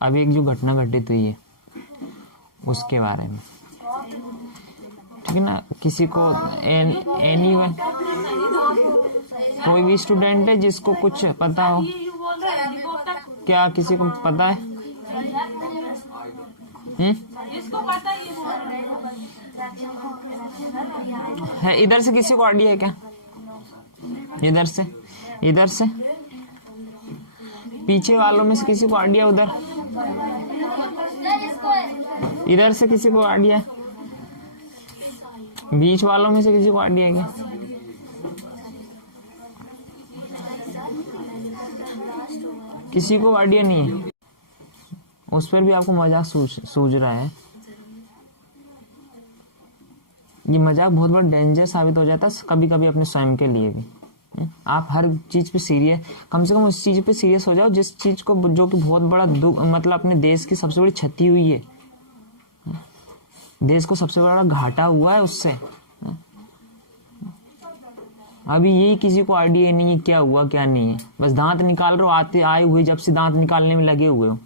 अब एक जो घटना घटित हुई है उसके बारे में, ठीक है ना। किसी को एनीवन, कोई भी स्टूडेंट है जिसको कुछ पता हो, क्या किसी को पता है? है इधर से किसी को आइडिया है क्या? इधर से पीछे वालों में से किसी को आइडिया? उधर इधर से किसी को आइडिया? बीच वालों में से किसी को आइडिया है क्या? किसी को आइडिया नहीं है? उस पर भी आपको मजाक सूझ रहा है। ये मजाक बहुत बड़ा डेंजर साबित हो जाता है कभी कभी अपने स्वयं के लिए भी। आप हर चीज पे सीरियस, कम से कम उस चीज पे सीरियस हो जाओ जिस चीज को, जो कि बहुत बड़ा दुख, मतलब अपने देश की सबसे बड़ी क्षति हुई है, देश को सबसे बड़ा घाटा हुआ है उससे। अभी यही किसी को आइडिया नहीं है क्या हुआ क्या नहीं है, बस दांत निकाल रहे हो, आए हुए जब से दांत निकालने में लगे हुए हो।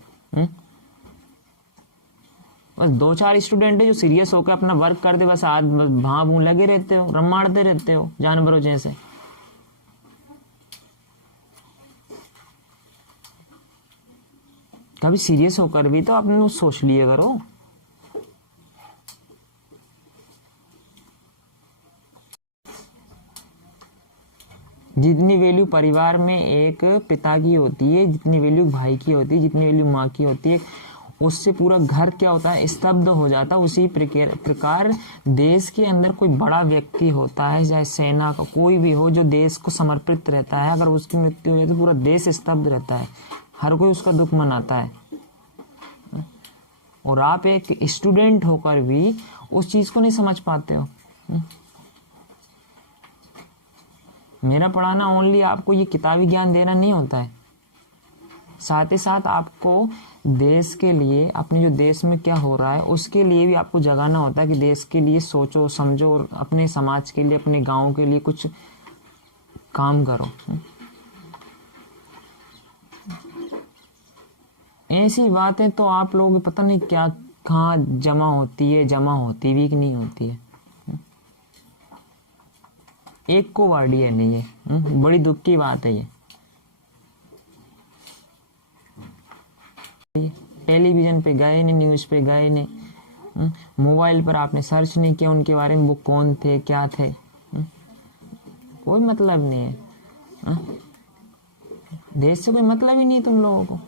बस 2-4 स्टूडेंट है जो सीरियस होकर अपना वर्क करते, बस आज भां भूं लगे रहते हो, रमाड़ते रहते हो जानवरों जैसे। कभी सीरियस होकर भी तो आपने सोच लिया करो। जितनी वैल्यू परिवार में एक पिता की होती है, जितनी वैल्यू भाई की होती है, जितनी वैल्यू माँ की होती है, उससे पूरा घर क्या होता है, स्तब्ध हो जाता है। उसी प्रकार देश के अंदर कोई बड़ा व्यक्ति होता है, चाहे सेना का कोई भी हो, जो देश को समर्पित रहता है, अगर उसकी मृत्यु हो जाए तो पूरा देश स्तब्ध रहता है, हर कोई उसका दुख मनाता है। और आप एक स्टूडेंट होकर भी उस चीज को नहीं समझ पाते हो। मेरा पढ़ाना ओनली आपको ये किताबी ज्ञान देना नहीं होता है, साथ ही साथ आपको देश के लिए, अपने जो देश में क्या हो रहा है उसके लिए भी आपको जगाना होता है कि देश के लिए सोचो समझो और अपने समाज के लिए, अपने गांव के लिए कुछ काम करो। ऐसी बातें तो आप लोग पता नहीं क्या कहाँ जमा होती है, जमा होती भी कि नहीं होती है, एक को आइडिया नहीं है। बड़ी दुख की बात है ये। टेलीविजन पे गए नहीं, न्यूज़ पे गए नहीं, मोबाइल पर आपने सर्च नहीं किया उनके बारे में, वो कौन थे क्या थे, कोई मतलब नहीं है। देश से कोई मतलब ही नहीं तुम लोगों को,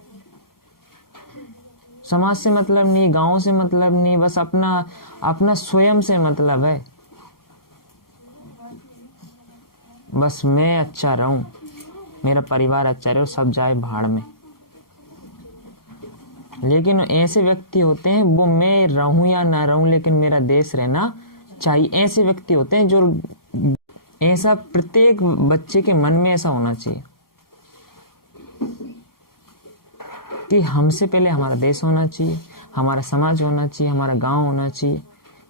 समाज से मतलब नहीं, गांव से मतलब नहीं, बस अपना स्वयं से मतलब है। बस मैं अच्छा रहूं, मेरा परिवार अच्छा रहे, सब जाए भाड़ में। लेकिन ऐसे व्यक्ति होते हैं, वो मैं रहूं या ना रहूं लेकिन मेरा देश रहना चाहिए, ऐसे व्यक्ति होते हैं जो, ऐसा प्रत्येक बच्चे के मन में ऐसा होना चाहिए कि हमसे पहले हमारा देश होना चाहिए, हमारा समाज होना चाहिए, हमारा गांव होना चाहिए।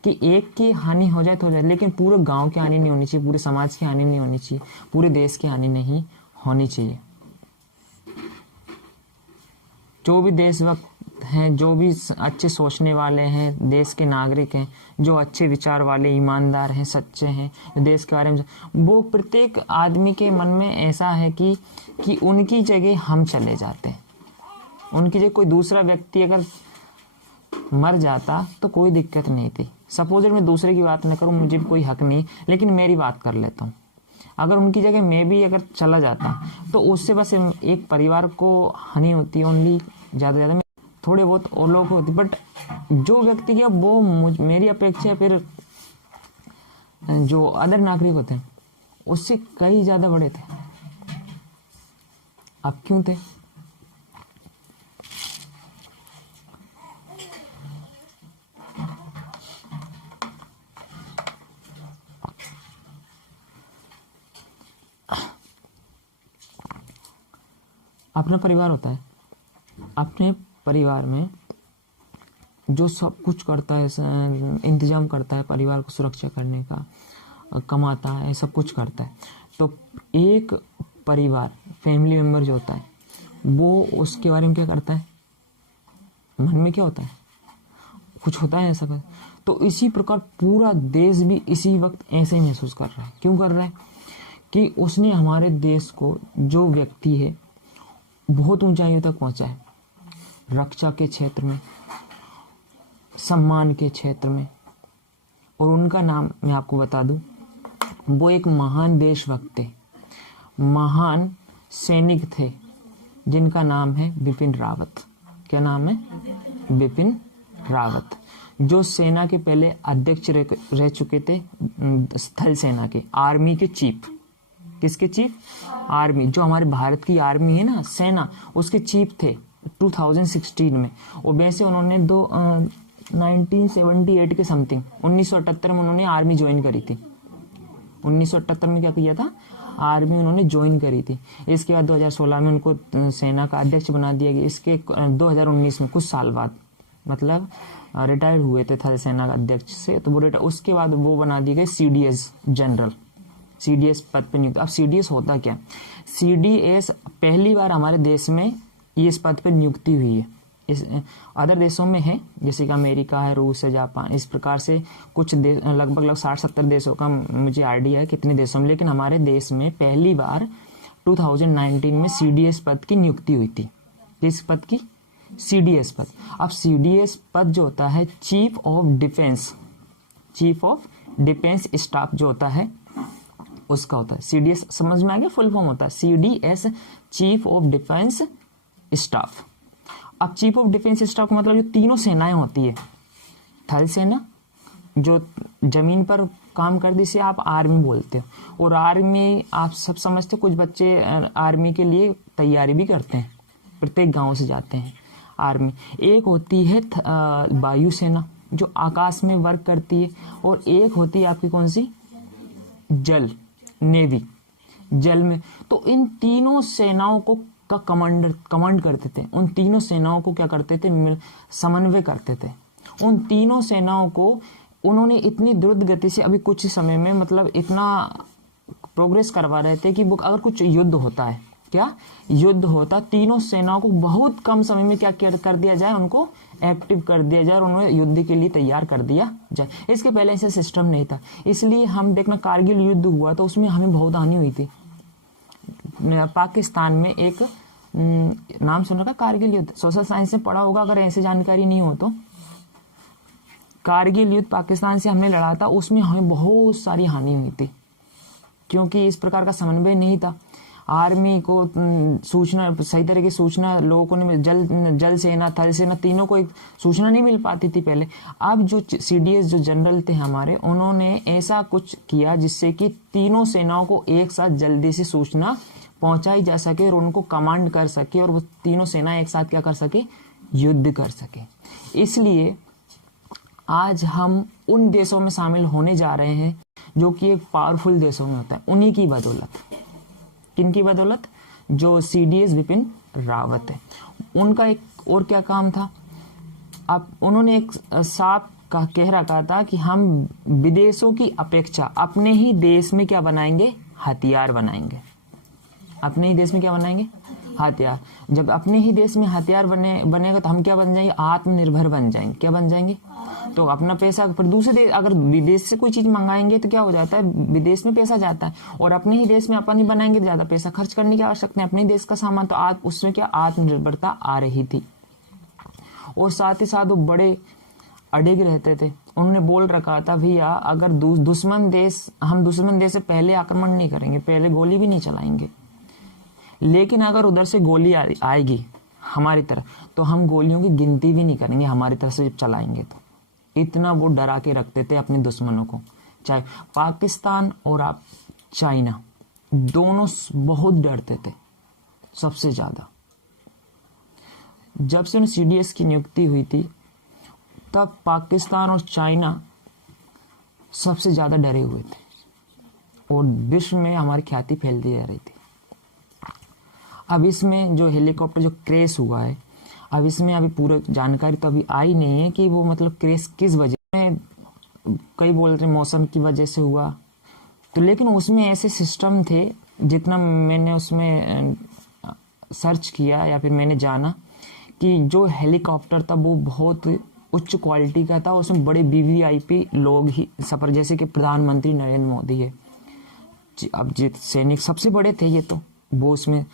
कि एक की हानि हो जाए तो हो जाए, लेकिन पूरे गांव की हानि नहीं होनी चाहिए, पूरे समाज की हानि नहीं होनी चाहिए, पूरे देश की हानि नहीं होनी चाहिए। जो भी देशभक्त हैं, जो भी अच्छे सोचने वाले हैं, देश के नागरिक हैं, जो अच्छे विचार वाले, ईमानदार हैं, सच्चे हैं, देश के बारे में, वो प्रत्येक आदमी के मन में ऐसा है कि उनकी जगह हम चले जाते हैं, उनकी जगह कोई दूसरा व्यक्ति अगर मर जाता तो कोई दिक्कत नहीं थी। सपोज मैं दूसरे की बात न करूं, मुझे भी कोई हक नहीं, लेकिन मेरी बात कर लेता हूं। अगर उनकी जगह मैं भी अगर चला जाता तो उससे बस एक परिवार को हानि होती है ओनली, ज़्यादा थोड़े बहुत और लोग होती, बट जो व्यक्ति किया वो मेरी अपेक्षा फिर जो अदर नागरिक होते हैं उससे कई ज़्यादा बड़े थे। अब क्यों थे? अपना परिवार होता है, अपने परिवार में जो सब कुछ करता है, इंतजाम करता है परिवार को सुरक्षा करने का, कमाता है, सब कुछ करता है, तो एक परिवार फैमिली मेंबर जो होता है वो उसके बारे में क्या करता है, मन में क्या होता है, कुछ होता है ऐसा कर। तो इसी प्रकार पूरा देश भी इसी वक्त ऐसे ही महसूस कर रहा है। क्यों कर रहा है कि उसने हमारे देश को, जो व्यक्ति है, बहुत ऊंचाइयों तक पहुंचा है, रक्षा के क्षेत्र में, सम्मान के क्षेत्र में। और उनका नाम मैं आपको बता दूं, वो एक महान देशभक्त थे, महान सैनिक थे, जिनका नाम है बिपिन रावत। क्या नाम है? बिपिन रावत, जो सेना के पहले अध्यक्ष रह चुके थे, स्थल सेना के, आर्मी के चीफ। किसके चीफ? आर्मी, जो हमारे भारत की आर्मी है ना, सेना, उसके चीफ थे 2016 में। और वैसे उन्होंने 1978 के समथिंग, 1978 में उन्होंने आर्मी ज्वाइन करी थी। 1978 में क्या किया था? आर्मी उन्होंने ज्वाइन करी थी। इसके बाद 2016 में उनको सेना का अध्यक्ष बना दिया गया। इसके 2019 में, कुछ साल बाद, मतलब रिटायर्ड हुए थे थल सेना का अध्यक्ष से, तो वो उसके बाद वो बना दिए गए सीडीएस जनरल, सीडीएस पद पे नियुक्त। अब सीडीएस होता क्या? सीडीएस पहली बार हमारे देश में इस पद पर नियुक्ति हुई है। इस अदर देशों में है, जैसे कि अमेरिका है, रूस है, जापान, इस प्रकार से कुछ देश, लगभग 60-70 देशों का मुझे आइडिया है कितने देशों में, लेकिन हमारे देश में पहली बार 2019 में सीडीएस पद की नियुक्ति हुई थी। किस पद की? सीडीएस पद। अब सीडीएस पद जो होता है, chief of defence, chief of defence staff जो होता है, उसका होता है। सीडीएस समझ में आ गया? फुल फॉर्म होता है CDS, chief of defence staff. अब चीफ ऑफ डिफेंस स्टाफ का मतलब जो तीनों सेनाएं होती है, थल सेना जो जमीन पर काम करती, इसे आप आर्मी बोलते हो। और आर्मी आप सब समझते हो, कुछ बच्चे आर्मी के लिए तैयारी भी करते हैं, प्रत्येक गांव से जाते हैं आर्मी। एक होती है वायुसेना, जो आकाश में वर्क करती है, और एक होती है आपकी कौन सी? जल, नेवी, जल में। तो इन तीनों सेनाओं को का कमांड करते थे। उन तीनों सेनाओं को क्या करते थे? समन्वय करते थे। उन तीनों सेनाओं को उन्होंने इतनी द्रुत गति से, अभी कुछ समय में, मतलब इतना प्रोग्रेस करवा रहे थे कि वो अगर कुछ युद्ध होता है, क्या युद्ध होता, तीनों सेनाओं को बहुत कम समय में क्या कर दिया जाए, उनको एक्टिव कर दिया जाए और उन्हें युद्ध के लिए तैयार कर दिया जाए। इसके पहले ऐसा सिस्टम नहीं था। इसलिए हम देखना, कारगिल युद्ध हुआ तो उसमें हमें बहुत हानि हुई थी। पाकिस्तान में एक नाम सुन रखा, कारगिल युद्ध, सोशल साइंस में पढ़ा होगा, अगर ऐसी जानकारी नहीं हो तो। कारगिल युद्ध पाकिस्तान से हमने लड़ा था, उसमें हमें बहुत सारी हानि हुई थी, क्योंकि इस प्रकार का समन्वय नहीं था। आर्मी को सूचना, सही तरह की सूचना लोगों को नहीं, जल सेना, थल सेना, तीनों को एक सूचना नहीं मिल पाती थी पहले। अब जो सीडीएस जो जनरल थे हमारे, उन्होंने ऐसा कुछ किया जिससे कि तीनों सेनाओं को एक साथ जल्दी से सूचना पहुंचाई जा सके और उनको कमांड कर सके, और वो तीनों सेना एक साथ क्या कर सके? युद्ध कर सके। इसलिए आज हम उन देशों में शामिल होने जा रहे हैं जो कि एक पावरफुल देशों में होता है, उन्हीं की बदौलत। किनकी बदौलत? जो सीडीएस बिपिन रावत है। उनका एक और क्या काम था? अब उन्होंने एक साफ कह रखा था कि हम विदेशों की अपेक्षा अपने ही देश में क्या बनाएंगे? हथियार बनाएंगे। अपने ही देश में क्या बनाएंगे? हथियार। जब अपने ही देश में हथियार बनेगा तो हम क्या बन जाएंगे? आत्मनिर्भर बन जाएंगे। क्या बन जाएंगे? तो अपना पैसा, पर दूसरे देश, अगर विदेश से कोई चीज मंगाएंगे तो क्या हो जाता है? विदेश में पैसा जाता है, और अपने ही देश में अपन ही बनाएंगे, ज्यादा पैसा खर्च करने की आवश्यकता है। अपने देश का सामान, तो उसमें क्या आत्मनिर्भरता आ रही थी। और साथ ही साथ वो बड़े अड़िग रहते थे। उन्होंने बोल रखा था, भैया अगर दुश्मन देश, हम दुश्मन देश से पहले आक्रमण नहीं करेंगे, पहले गोली भी नहीं चलाएंगे, लेकिन अगर उधर से गोली आएगी हमारी तरफ, तो हम गोलियों की गिनती भी नहीं करेंगे हमारी तरफ से जब चलाएंगे। तो इतना वो डरा के रखते थे अपने दुश्मनों को। चाहे पाकिस्तान और आप चाइना, दोनों बहुत डरते थे सबसे ज्यादा। जब से उन्हें सीडीएस की नियुक्ति हुई थी, तब पाकिस्तान और चाइना सबसे ज्यादा डरे हुए थे और विश्व में हमारी ख्याति फैलती जा रही थी। अब इसमें जो हेलीकॉप्टर जो क्रैश हुआ है, अब इसमें अभी पूरी जानकारी तो अभी आई नहीं है कि वो मतलब क्रैश किस वजह में, कई बोल रहे मौसम की वजह से हुआ, तो लेकिन उसमें ऐसे सिस्टम थे, जितना मैंने उसमें सर्च किया या फिर मैंने जाना, कि जो हेलीकॉप्टर था वो बहुत उच्च क्वालिटी का था, उसमें बड़े वीवीआईपी लोग ही सफर, जैसे कि प्रधानमंत्री नरेंद्र मोदी है, अब जीत सैनिक सबसे बड़े थे ये, तो वो उसमें,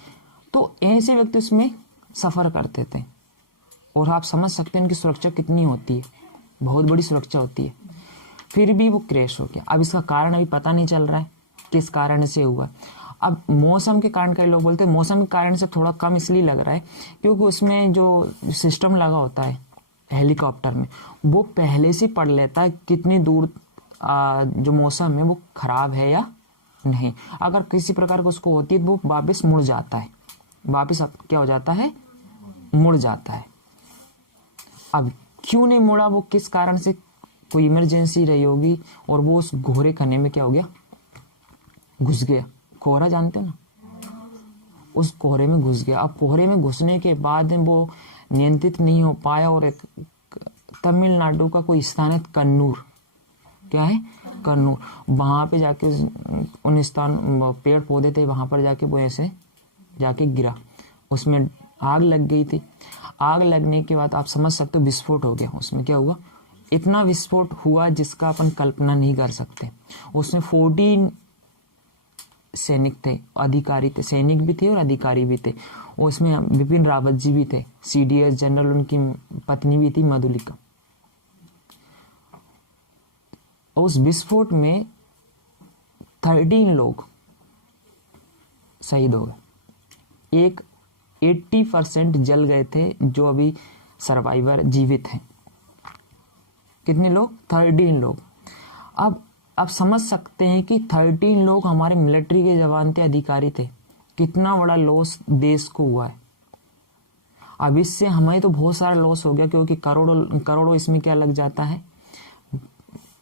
तो ऐसे व्यक्ति उसमें सफर करते थे। और आप समझ सकते हैं इनकी सुरक्षा कितनी होती है, बहुत बड़ी सुरक्षा होती है। फिर भी वो क्रैश हो गया। अब इसका कारण अभी पता नहीं चल रहा है किस कारण से हुआ। अब मौसम के कारण, कई लोग बोलते हैं मौसम के कारण से थोड़ा कम इसलिए लग रहा है क्योंकि उसमें जो सिस्टम लगा होता है हेलीकॉप्टर में, वो पहले से पढ़ लेता है कितनी दूर जो मौसम है वो खराब है या नहीं। अगर किसी प्रकार की उसको होती है तो वो वापस मुड़ जाता है, वापस क्या हो जाता है, मुड़ जाता है। अब क्यों नहीं मुड़ा, वो किस कारण से, कोई इमरजेंसी रही होगी और वो उस कोहरे खाने में क्या हो गया, घुस गया। कोहरा जानते हो ना, उस कोहरे में घुस गया। अब कोहरे में घुसने के बाद वो नियंत्रित नहीं हो पाया और एक तमिलनाडु का कोई स्थान है कन्नूर, क्या है, कन्नूर, वहां पे जाके उन स्थान पेड़ पौधे थे, वहां पर जाके वो ऐसे जाके गिरा, उसमें आग लग गई थी। आग लगने के बाद आप समझ सकते हो विस्फोट हो गया। उसमें क्या हुआ, इतना विस्फोट हुआ जिसका अपन कल्पना नहीं कर सकते। उसमें 14 सैनिक थे, अधिकारी थे, सैनिक भी थे और अधिकारी भी थे। उसमें बिपिन रावत जी भी थे, सीडीएस जनरल, उनकी पत्नी भी थी मधुलिका। उस विस्फोट में 13 लोग शहीद हो गए, एक 80% जल गए थे जो अभी सर्वाइवर जीवित हैं। कितने लोग, 13 लोग। अब समझ सकते हैं कि 13 लोग हमारे मिलिट्री के जवान थे, अधिकारी थे, कितना बड़ा लॉस देश को हुआ है। अब इससे हमें तो बहुत सारा लॉस हो गया क्योंकि करोड़ों इसमें क्या लग जाता है,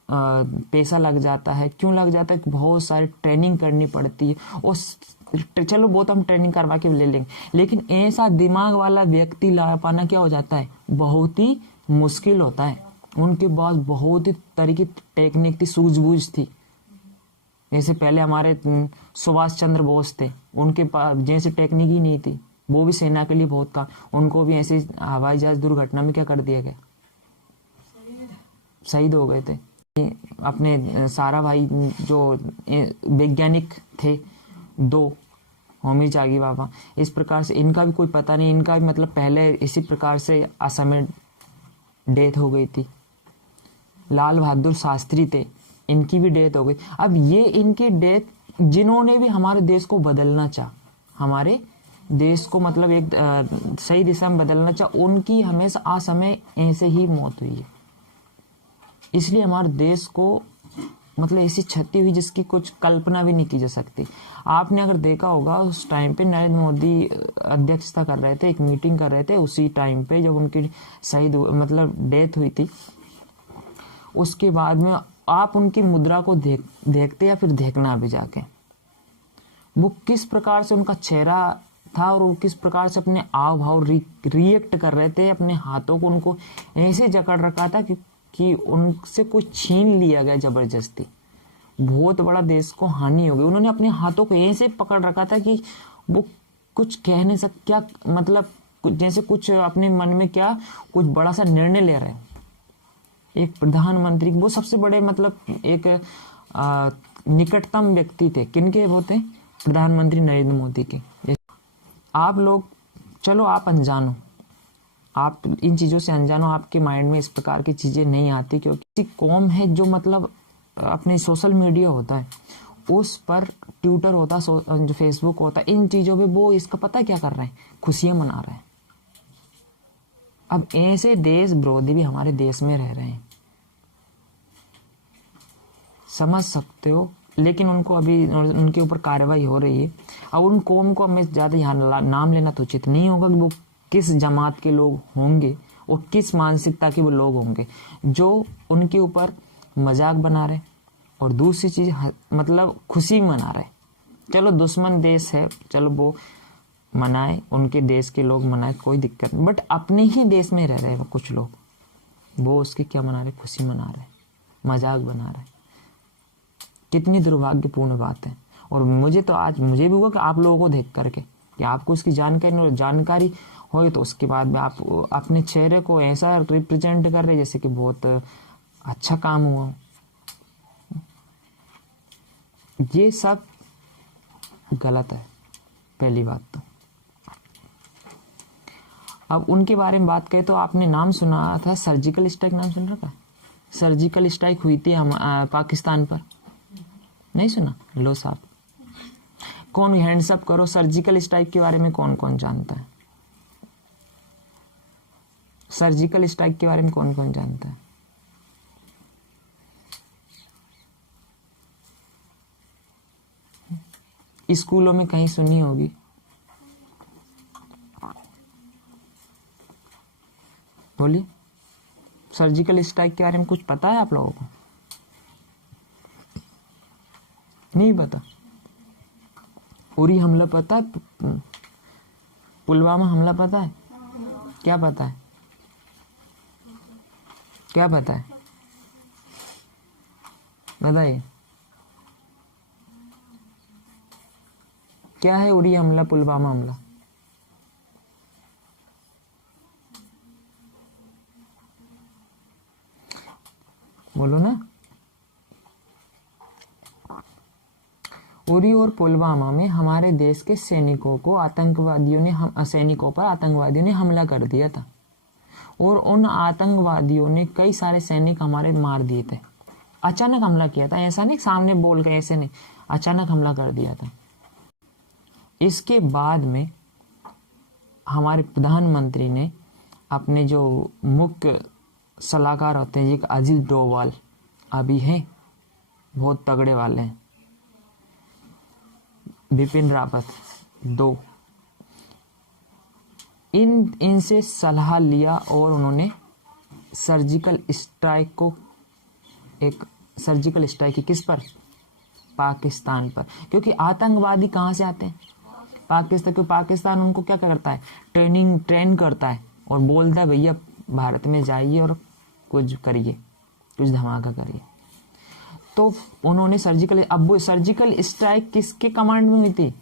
पैसा लग जाता है। क्यों लग जाता है, बहुत सारी ट्रेनिंग करनी पड़ती है। और चलो वो तो हम ट्रेनिंग करवा के ले लेंगे, लेकिन ऐसा दिमाग वाला व्यक्ति ला पाना क्या हो जाता है, बहुत ही मुश्किल होता है। उनके पास बहुत ही तरीके टेक्निक थी, सूझबूझ थी। जैसे पहले हमारे सुभाष चंद्र बोस थे, उनके पास जैसे टेक्निक ही नहीं थी, वो भी सेना के लिए बहुत काम, उनको भी ऐसे हवाई जहाज दुर्घटना में क्या कर दिया गया, शहीद हो गए थे। अपने सारा भाई जो वैज्ञानिक थे, 2 होमी जागी बाबा, इस प्रकार से इनका भी कोई पता नहीं, इनका भी मतलब पहले इसी प्रकार से असम में डेथ हो गई थी। लाल बहादुर शास्त्री थे, इनकी भी डेथ हो गई। अब ये इनकी डेथ, जिन्होंने भी हमारे देश को बदलना चाहा, हमारे देश को मतलब एक सही दिशा में बदलना चाहा, उनकी हमेशा असमय ऐसे ही मौत हुई है। इसलिए हमारे देश को मतलब ऐसी क्षति हुई जिसकी कुछ कल्पना भी नहीं की जा सकती। आपने अगर देखा होगा उस टाइम पे नरेंद्र मोदी अध्यक्षता कर रहे थे, एक मीटिंग कर रहे थे, उसी टाइम पे जब उनकी शहीद मतलब डेथ हुई थी, उसके बाद में आप उनकी मुद्रा को देखते या फिर देखना अभी जाके, वो किस प्रकार से उनका चेहरा था और वो किस प्रकार से अपने आव भाव रिएक्ट कर रहे थे, अपने हाथों को उनको ऐसे जकड़ रखा था कि उनसे कुछ छीन लिया गया जबरदस्ती। बहुत बड़ा देश को हानि हो गई। उन्होंने अपने हाथों को ऐसे पकड़ रखा था कि वो कुछ कह नहीं सकते, क्या मतलब जैसे कुछ अपने मन में क्या कुछ बड़ा सा निर्णय ले रहे हैं। एक प्रधानमंत्री, वो सबसे बड़े मतलब एक निकटतम व्यक्ति थे, किनके वो थे, प्रधानमंत्री नरेंद्र मोदी के। आप लोग, चलो आप अनजान हो, आप इन चीज़ों से अनजान हो, आपके माइंड में इस प्रकार की चीज़ें नहीं आती, क्योंकि कौम है जो मतलब अपने सोशल मीडिया होता है, उस पर ट्विटर होता है, जो फेसबुक होता है, इन चीज़ों पे वो इसका पता क्या कर रहे हैं, खुशियाँ मना रहे हैं। अब ऐसे देश विरोधी भी हमारे देश में रह रहे हैं, समझ सकते हो। लेकिन उनको अभी उनके ऊपर कार्रवाई हो रही है। अब उन कौम को हमें ज़्यादा यहाँ नाम लेना तो उचित नहीं होगा कि वो किस जमात के लोग होंगे और किस मानसिकता के वो लोग होंगे जो उनके ऊपर मजाक बना रहे और दूसरी चीज़ मतलब खुशी मना रहे। चलो दुश्मन देश है, चलो वो मनाए, उनके देश के लोग मनाए, कोई दिक्कत नहीं, बट अपने ही देश में रह रहे हैं कुछ लोग, वो उसके क्या मना रहे, खुशी मना रहे, मजाक बना रहे। कितनी दुर्भाग्यपूर्ण बात है। और मुझे भी हुआ कि आप लोगों को देख करके कि आपको उसकी जानकारी हो, तो उसके बाद में आप अपने चेहरे को ऐसा रिप्रेजेंट कर रहे जैसे कि बहुत अच्छा काम हुआ हो। ये सब गलत है, पहली बात तो। अब उनके बारे में बात करें तो आपने नाम सुना था सर्जिकल स्ट्राइक, नाम सुन रखा है? सर्जिकल स्ट्राइक हुई थी हम पाकिस्तान पर, नहीं सुना? लो साहब, कौन हैंड्स अप करो, सर्जिकल स्ट्राइक के बारे में कौन कौन जानता है? सर्जिकल स्ट्राइक के बारे में कौन कौन जानता है? स्कूलों में कहीं सुनी होगी। बोलिए, सर्जिकल स्ट्राइक के बारे में कुछ पता है आप लोगों को? नहीं पता? उरी हमला पता है? पुलवामा हमला पता है? क्या पता है? क्या पता है? बताइए, क्या है उरी हमला, पुलवामा हमला? बोलो ना। उरी और पुलवामा में हमारे देश के सैनिकों पर आतंकवादियों ने हमला कर दिया था, और उन आतंकवादियों ने कई सारे सैनिक हमारे मार दिए थे। अचानक हमला किया था, ऐसा नहीं सामने बोल के, ऐसे नहीं, अचानक हमला कर दिया था। इसके बाद में हमारे प्रधानमंत्री ने अपने जो मुख्य सलाहकार होते हैं, एक अजीत डोभाल अभी हैं, बहुत तगड़े वाले हैं, बिपिन रावत, दो, इनसे सलाह लिया और उन्होंने सर्जिकल स्ट्राइक की किस पर? पाकिस्तान पर। क्योंकि आतंकवादी कहाँ से आते हैं? पाकिस्तान। क्योंकि पाकिस्तान उनको क्या करता है? ट्रेन करता है और बोलता है भैया भारत में जाइए और कुछ करिए, कुछ धमाका करिए। तो उन्होंने वो सर्जिकल स्ट्राइक किसके कमांड में हुई थी?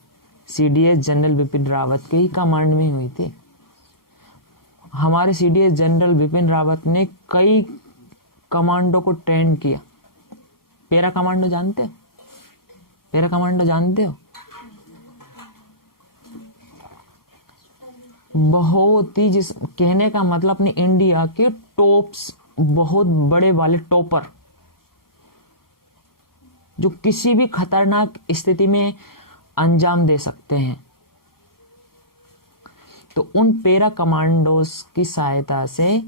CDS जनरल बिपिन रावत के ही कमांड में हुई थी। हमारे CDS जनरल बिपिन रावत ने कई कमांडो को ट्रेन किया। पैरा कमांडो जानते हो? पैरा कमांडो जानते हो? बहुत ही, जिस कहने का मतलब अपने इंडिया के टॉप्स, बहुत बड़े वाले टॉपर, जो किसी भी खतरनाक स्थिति में अंजाम दे सकते हैं। तो उन पैरा कमांडोज की सहायता से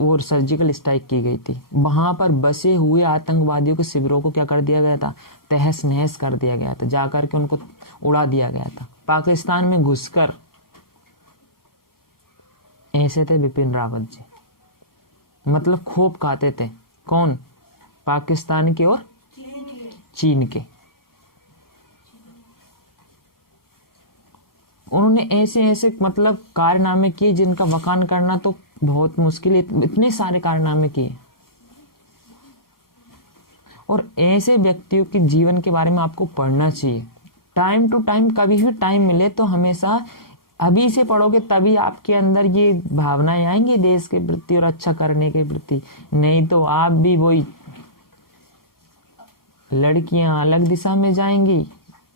वो सर्जिकल स्ट्राइक की गई थी। वहां पर बसे हुए आतंकवादियों के शिविरों को क्या कर दिया गया था? तहस नहस कर दिया गया था, जाकर के उनको उड़ा दिया गया था। पाकिस्तान में घुसकर ऐसे थे बिपिन रावत जी, मतलब खूब खाते थे। कौन? पाकिस्तान के और चीन के। उन्होंने ऐसे ऐसे मतलब कारनामे किए जिनका वखान करना तो बहुत मुश्किल है, इतने सारे कारनामे किए। और ऐसे व्यक्तियों के जीवन के बारे में आपको पढ़ना चाहिए टाइम टू टाइम। कभी भी टाइम मिले तो हमेशा अभी से पढ़ोगे, तभी आपके अंदर ये भावनाएं आएंगी देश के प्रति और अच्छा करने के प्रति। नहीं तो आप भी वही, लड़कियां अलग दिशा में जाएंगी,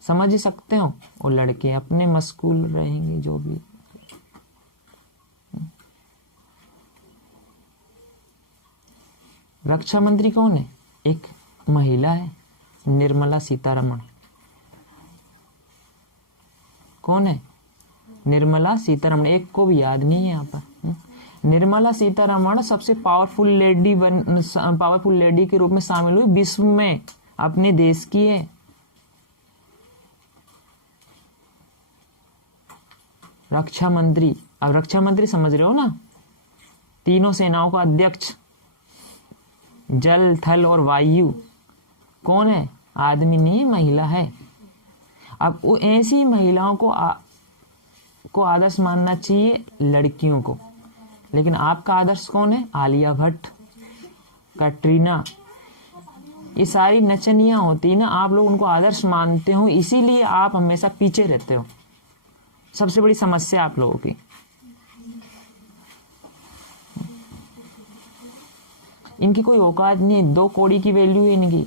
समझ ही सकते हो, और लड़के अपने मशगूल रहेंगे जो भी। रक्षा मंत्री कौन है? एक महिला है, निर्मला सीतारमण। कौन है? निर्मला सीतारमण। एक को भी याद नहीं है यहाँ पर। निर्मला सीतारमण सबसे पावरफुल लेडी के रूप में शामिल हुई विश्व में, अपने देश की है। रक्षा मंत्री, अब रक्षा मंत्री समझ रहे हो ना? तीनों सेनाओं का अध्यक्ष, जल, थल और वायु। कौन है? आदमी नहीं, महिला है। अब वो ऐसी महिलाओं को आदर्श मानना चाहिए, लड़कियों को। लेकिन आपका आदर्श कौन है? आलिया भट्ट, कटरीना, ये सारी नचनियां होती ना, आप लोग उनको आदर्श मानते हो, इसीलिए आप हमेशा पीछे रहते हो। सबसे बड़ी समस्या आप लोगों की। इनकी कोई औकात नहीं है, 2 कौड़ी की वैल्यू है इनकी।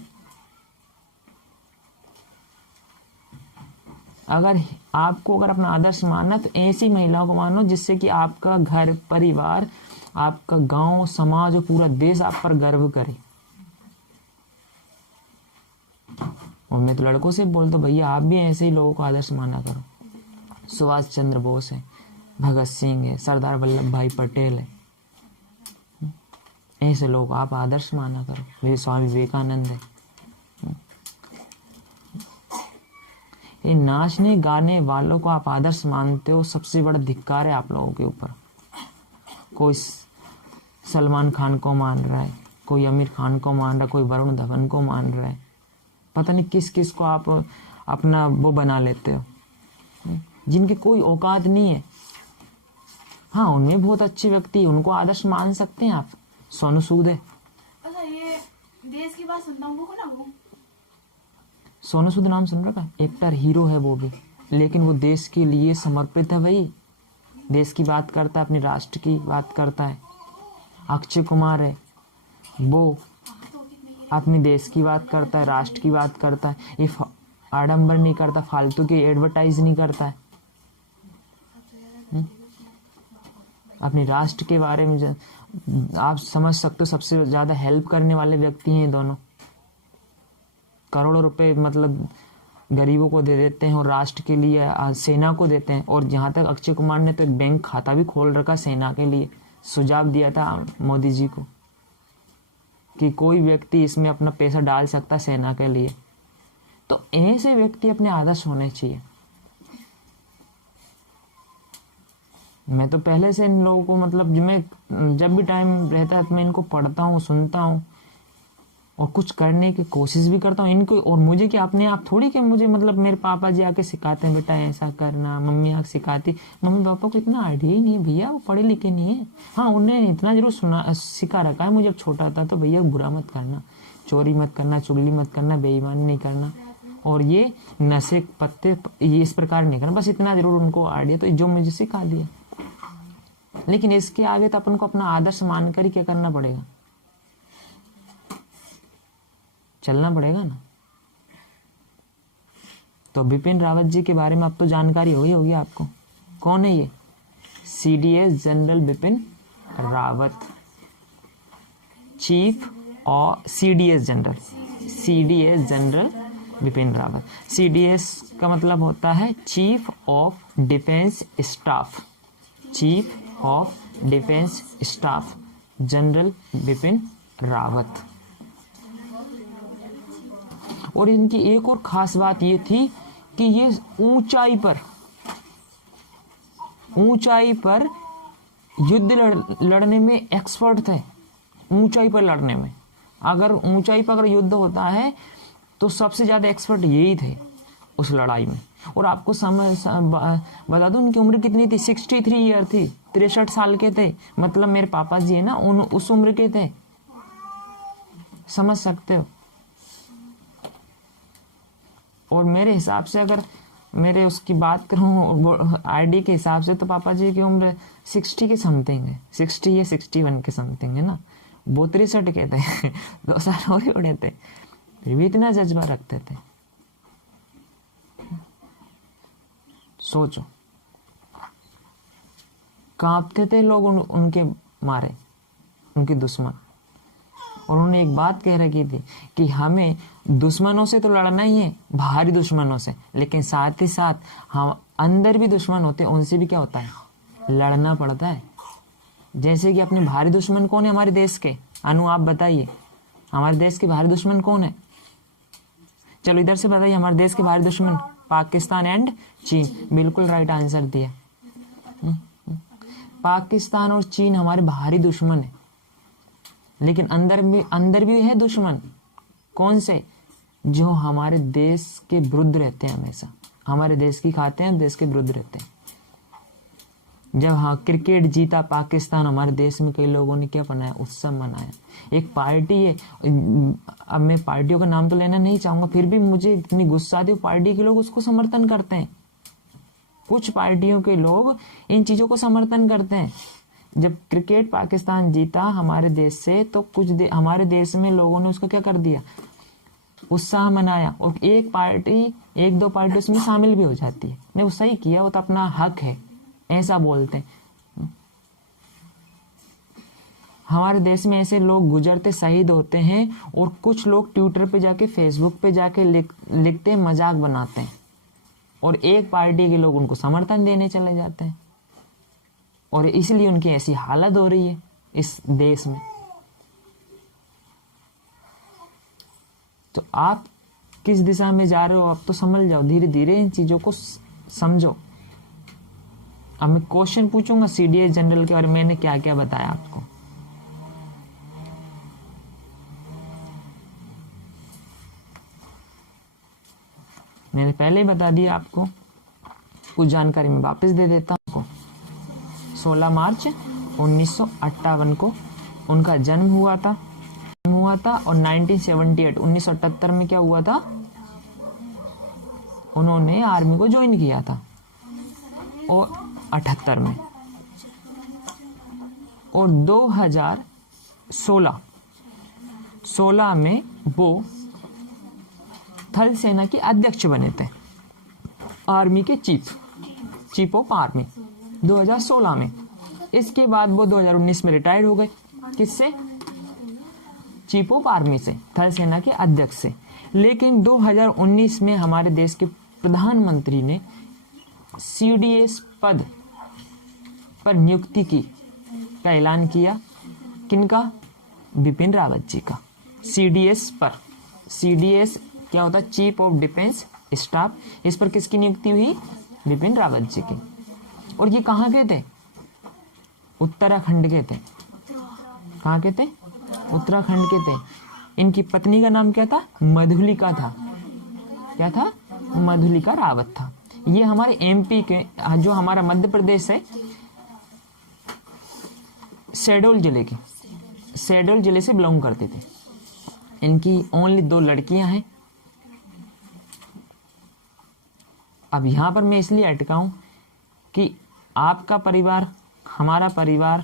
अगर आपको अगर अपना आदर्श मानना तो ऐसी महिलाओं को मानो जिससे कि आपका घर परिवार, आपका गांव, समाज और पूरा देश आप पर गर्व करे। और मैं तो लड़कों से बोलता हूँ, भैया आप भी ऐसे ही लोगों को आदर्श माना करो। सुभाष चंद्र बोस है, भगत सिंह है, सरदार वल्लभ भाई पटेल है, ऐसे लोग आप आदर्श माना करो। मेरे स्वामी विवेकानंद है। ये नाचने गाने वालों को आप आदर्श मानते हो, सबसे बड़ा धिक्कार है आप लोगों के ऊपर। कोई सलमान खान को मान रहा है, कोई आमिर खान को मान रहा है, कोई वरुण धवन को मान रहा है, पता नहीं किस किस को आप अपना वो बना लेते हो, जिनकी कोई औकात नहीं है। हाँ, उनमें बहुत अच्छे व्यक्ति, उनको आदर्श मान सकते हैं आप। सोनू सूद है। अच्छा, ये देश की बात सुनता हूँ, वो ना वो सोनू सूद नाम सुन रखा है? एक्टर, हीरो है वो भी, लेकिन वो देश के लिए समर्पित है भाई। देश की बात करता है, अपने राष्ट्र की बात करता है। अक्षय कुमार है, वो अपने देश की बात करता है, राष्ट्र की बात करता है। ये आडंबर नहीं करता, फालतू की एडवर्टाइज नहीं करता है। अपने राष्ट्र के बारे में आप समझ सकते हो, सबसे ज्यादा हेल्प करने वाले व्यक्ति हैं दोनों। करोड़ों रुपए मतलब गरीबों को दे देते हैं और राष्ट्र के लिए सेना को देते हैं। और जहां तक अक्षय कुमार ने तो एक बैंक खाता भी खोल रखा सेना के लिए। सुझाव दिया था मोदी जी को कि कोई व्यक्ति इसमें अपना पैसा डाल सकता सेना के लिए। तो ऐसे व्यक्ति अपने आदर्श होने चाहिए। मैं तो पहले से इन लोगों को मतलब मैं जब भी टाइम रहता है तो मैं इनको पढ़ता हूँ, सुनता हूँ और कुछ करने की कोशिश भी करता हूँ इनको। और मुझे क्या अपने आप थोड़ी कि मुझे मतलब मेरे पापा जी आके सिखाते हैं बेटा ऐसा करना, मम्मी आके सिखाती। मम्मी पापा को इतना आइडिया ही नहीं है भैया, वो पढ़े लिखे नहीं है। हाँ, उन्हें इतना जरूर सिखा रखा है मुझे जब छोटा था तो भैया बुरा मत करना, चोरी मत करना, चुगली मत करना, बेईमानी नहीं करना और ये नशे पत्ते ये इस प्रकार नहीं करना। बस इतना जरूर उनको आइडिया तो जो मुझे सिखा दिया। लेकिन इसके आगे तो अपन को अपना आदर्श मानकर ही क्या करना पड़ेगा, चलना पड़ेगा ना। तो बिपिन रावत जी के बारे में अब तो जानकारी होगी आपको। कौन है ये? CDS general Bipin Rawat, chief और CDS general Bipin Rawat. CDS का मतलब होता है chief of defence staff, chief of defence staff general Bipin Rawat. और इनकी एक और खास बात ये थी कि ये ऊंचाई पर युद्ध लड़ने में एक्सपर्ट थे। ऊंचाई पर लड़ने में, अगर ऊंचाई पर अगर युद्ध होता है तो सबसे ज्यादा एक्सपर्ट यही थे उस लड़ाई में। और आपको बता दूं उनकी उम्र कितनी थी? 63 ईयर थी, 63 साल के थे। मतलब मेरे पापा जी है ना, उस उम्र के थे, समझ सकते हो। और मेरे हिसाब से अगर मेरे उसकी बात करूं आईडी के हिसाब से तो पापा जी की उम्र 60 के समथिंग है, 60 या 61 के समथिंग है ना। वो 63 के थे 2 साल और ही बड़े थे, फिर भी इतना जज्बा रखते थे। सोचो, कांपते थे लोग उनके मारे, उनके दुश्मन। और उन्होंने एक बात कह रखी थी कि हमें दुश्मनों से तो लड़ना ही है, बाहरी दुश्मनों से, लेकिन साथ ही साथ हम अंदर भी दुश्मन होते हैं, उनसे भी क्या होता है, लड़ना पड़ता है। जैसे कि अपने भारी दुश्मन कौन है हमारे देश के? अनु आप बताइए, हमारे देश के भारी दुश्मन कौन है? चलो इधर से बताइए, हमारे देश के भारी दुश्मन पाकिस्तान एंड चीन। बिल्कुल राइट आंसर दिया। पाकिस्तान और चीन हमारे भारी दुश्मन है, लेकिन अंदर भी है दुश्मन। कौन से? जो हमारे देश के विरुद्ध रहते हैं, हमेशा हमारे देश की खाते हैं, देश के विरुद्ध रहते हैं। जब क्रिकेट जीता पाकिस्तान, हमारे देश में कई लोगों ने क्या बनाया, उत्सव मनाया। एक पार्टी है, अब मैं पार्टियों का नाम तो लेना नहीं चाहूंगा, फिर भी मुझे इतनी गुस्सा आती है, पार्टी के लोग उसको समर्थन करते हैं। कुछ पार्टियों के लोग इन चीजों को समर्थन करते हैं। जब क्रिकेट पाकिस्तान जीता हमारे देश से, तो हमारे देश में लोगों ने उसको क्या कर दिया, उत्साह मनाया, और एक दो पार्टी उसमें शामिल भी हो जाती है। नहीं, वो सही किया, वो तो अपना हक है, ऐसा बोलते हैं। हमारे देश में ऐसे लोग गुजरते शहीद होते हैं, और कुछ लोग ट्विटर पे जाके, फेसबुक पे जाके लिखते हैं, मजाक बनाते हैं, और एक पार्टी के लोग उनको समर्थन देने चले जाते हैं, और इसलिए उनकी ऐसी हालत हो रही है इस देश में। तो आप किस दिशा में जा रहे हो अब तो समझ जाओ, धीरे धीरे इन चीजों को समझो। अब मैं क्वेश्चन पूछूंगा सीडीएस जनरल के बारे में, मैंने क्या क्या बताया आपको। मैंने पहले ही बता दिया आपको, कुछ जानकारी मैं वापस दे देता हूं आपको। 16 मार्च 1958 को उनका जन्म हुआ था, और 1978 में क्या हुआ था, उन्होंने आर्मी को ज्वाइन किया था, और 78 में, और 2016 में वो थल सेना के अध्यक्ष बने थे, आर्मी के चीफ ऑफ आर्मी 2016 में। इसके बाद वो 2019 में रिटायर्ड हो गए, किससे, चीफ ऑफ आर्मी से, थल सेना के अध्यक्ष से। लेकिन 2019 में हमारे देश के प्रधानमंत्री ने सीडीएस पद पर नियुक्ति का ऐलान किया। किनका, बिपिन रावत जी का। सीडीएस पर, सीडीएस क्या होता है, चीफ ऑफ डिफेंस स्टाफ, इस पर किसकी नियुक्ति हुई, बिपिन रावत जी की। और ये कहाँ के थे, उत्तराखंड के थे। कहाँ के थे, उत्तराखंड के थे। इनकी पत्नी का नाम क्या था, मधुलिका था। क्या था, मधुलिका रावत था। ये हमारे एमपी के, जो हमारा मध्य प्रदेश है, शहडोल जिले से बिलोंग करते थे। इनकी ओनली 2 लड़कियां हैं। अब यहां पर मैं इसलिए अटका हूं कि आपका परिवार, हमारा परिवार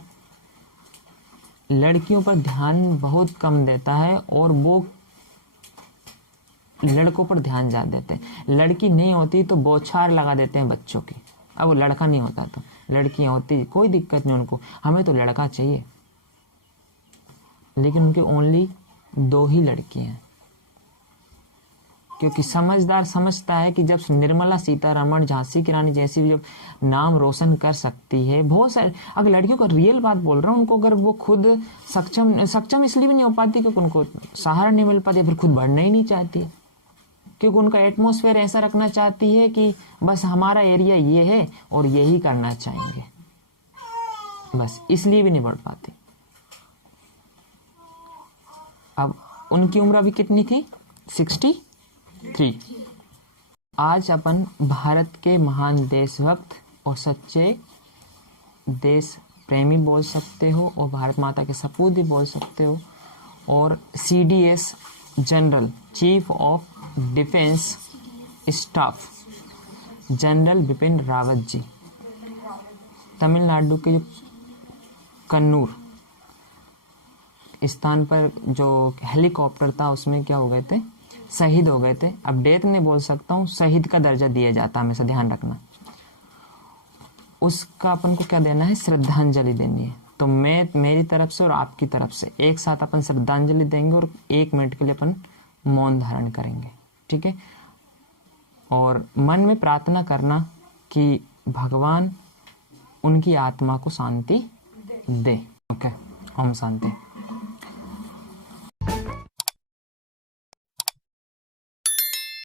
लड़कियों पर ध्यान बहुत कम देता है, और वो लड़कों पर ध्यान ज्यादा देते हैं। लड़की नहीं होती तो बौछार लगा देते हैं बच्चों की। अब वो लड़का नहीं होता तो लड़कियां होती, कोई दिक्कत नहीं उनको, हमें तो लड़का चाहिए। लेकिन उनकी ओनली 2 ही लड़की हैं, क्योंकि समझदार समझता है कि जब निर्मला सीतारमण, झांसी की रानी जैसी भी जब नाम रोशन कर सकती है, बहुत सारे, अगर लड़कियों का रियल बात बोल रहा हूँ, उनको अगर वो खुद सक्षम इसलिए भी नहीं हो पाती क्योंकि उनको सहारा नहीं मिल पाती, फिर खुद बढ़ना ही नहीं चाहती है, क्योंकि उनका एटमॉस्फेयर ऐसा रखना चाहती है कि बस हमारा एरिया ये है और यही करना चाहेंगे, बस इसलिए भी नहीं बढ़ पाती। अब उनकी उम्र अभी कितनी थी, 63। आज अपन भारत के महान देशभक्त और सच्चे देश प्रेमी बोल सकते हो, और भारत माता के सपूत भी बोल सकते हो, और CDS general, chief of defence staff general Bipin Rawat ji, Tamil Nadu के जो कन्नूर स्थान पर जो हेलीकॉप्टर था उसमें क्या हो गए थे, शहीद हो गए थे। अब डेथ नहीं बोल सकता हूँ, शहीद का दर्जा दिया जाता है, हमेशा ध्यान रखना। उसका अपन को क्या देना है, श्रद्धांजलि देनी है। तो मेरी तरफ से और आपकी तरफ से एक साथ अपन श्रद्धांजलि देंगे, और 1 मिनट के लिए अपन मौन धारण करेंगे, ठीक है। और मन में प्रार्थना करना कि भगवान उनकी आत्मा को शांति दे। ओके, ओम शांति।